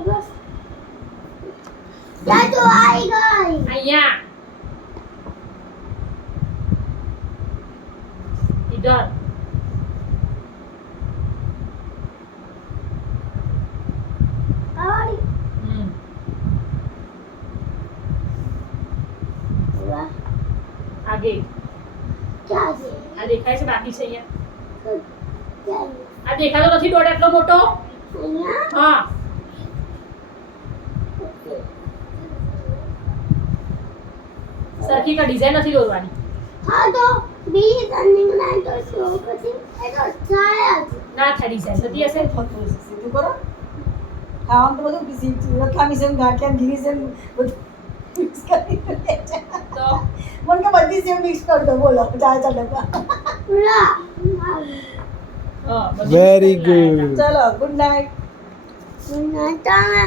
બસ દાદુ આવી ગઈ અહીંયા ઇધર આવડી વાહ આગે ક્યાં છે આ દેખાય છે બાકી છે અહીંયા ક્યાં આ દેખાતો નથી ડોટ એટલો મોટો અહીંયા હા સરખી કા ડિઝાઇન નથી દોરવાની હા તો બી રનિંગ લાઈન તો શો કરતી એ તો થાય જ ના થાય ડિઝાઇન થતી હશે સીધું કરો ખાવાનું તો બધું લખામી સેમ ગાંઠિયા ઘી સેમ બધું મિક્સ કરી દે છે તો મને કે બધી સેમ મિક્સ કરી દો બોલો ચાર ડબ્બા પૂરા હા બધી Very વસ્તુ લાયા good. ચલો ગુડ નાઇટ તમે